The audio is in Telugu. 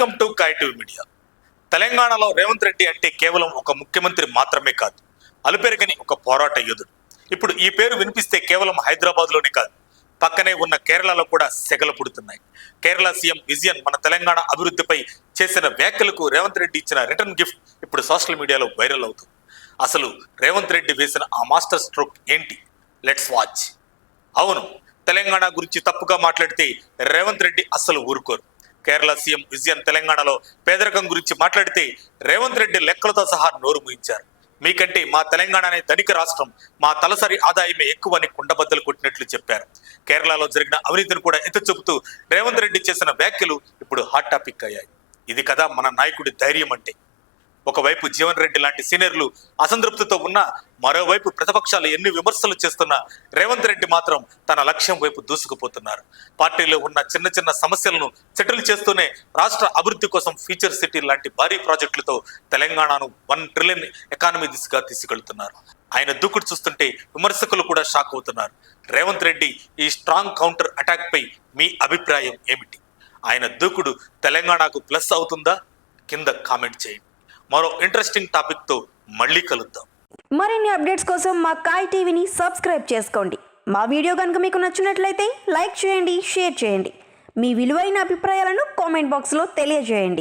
Welcome to కైటివ్ media. తెలంగాణలో రేవంత్ రెడ్డి అంటే కేవలం ఒక ముఖ్యమంత్రి మాత్రమే కాదు, అలుపెరగని ఒక పోరాట యోధుడు. ఇప్పుడు ఈ పేరు వినిపిస్తే కేవలం హైదరాబాద్లోనే కాదు, పక్కనే ఉన్న కేరళలో కూడా సెగలు పుడుతున్నాయి. కేరళ సీఎం విజయన్ మన తెలంగాణ అభివృద్ధిపై చేసిన వ్యాఖ్యలకు రేవంత్ రెడ్డి ఇచ్చిన రిటర్న్ గిఫ్ట్ ఇప్పుడు సోషల్ మీడియాలో వైరల్ అవుతుంది. అసలు రేవంత్ రెడ్డి వేసిన ఆ మాస్టర్ స్ట్రోక్ ఏంటి? Let's watch. అవును, తెలంగాణ గురించి తప్పుగా మాట్లాడితే రేవంత్ రెడ్డి అస్సలు ఊరుకోరు. కేరళ సీఎం విజయన్ తెలంగాణలో పేదరికం గురించి మాట్లాడితే రేవంత్ రెడ్డి లెక్కలతో సహా నోరు మూయించారు. మీకంటే మా తెలంగాణ అనే ధనిక రాష్ట్రం, మా తలసరి ఆదాయమే ఎక్కువని కుండబద్దలు కొట్టినట్లు చెప్పారు. కేరళలో జరిగిన అవినీతిని కూడా ఎత్తి చూపుతూ రేవంత్ రెడ్డి చేసిన వ్యాఖ్యలు ఇప్పుడు హాట్ టాపిక్ అయ్యాయి. ఇది కదా మన నాయకుడి ధైర్యం అంటే. ఒకవైపు జీవన్ రెడ్డి లాంటి సీనియర్లు అసంతృప్తితో ఉన్నా, మరోవైపు ప్రతిపక్షాలు ఎన్ని విమర్శలు చేస్తున్నా రేవంత్ రెడ్డి మాత్రం తన లక్ష్యం వైపు దూసుకుపోతున్నారు. పార్టీలో ఉన్న చిన్న చిన్న సమస్యలను సెటిల్ చేస్తూనే రాష్ట్ర అభివృద్ధి కోసం ఫ్యూచర్ సిటీ లాంటి భారీ ప్రాజెక్టులతో తెలంగాణను 1 ట్రిలియన్ ఎకానమీ దిశగా తీసుకెళ్తున్నారు. ఆయన దూకుడు చూస్తుంటే విమర్శకులు కూడా షాక్ అవుతున్నారు. రేవంత్ రెడ్డి ఈ స్ట్రాంగ్ కౌంటర్ అటాక్ పై మీ అభిప్రాయం ఏమిటి? ఆయన దూకుడు తెలంగాణకు ప్లస్ అవుతుందా? కింద కామెంట్ చేయండి. మరో ఇంట్రెస్టింగ్ టాపిక్ తో మళ్ళీ కలుద్దాం. మరిన్ని అప్డేట్స్ కోసం మా కాయ్ టీవీని సబ్స్క్రైబ్ చేసుకోండి. మా వీడియో కనుక మీకు నచ్చినట్లయితే లైక్ చేయండి, షేర్ చేయండి. మీ విలువైన అభిప్రాయాలను కామెంట్ బాక్స్లో తెలియజేయండి.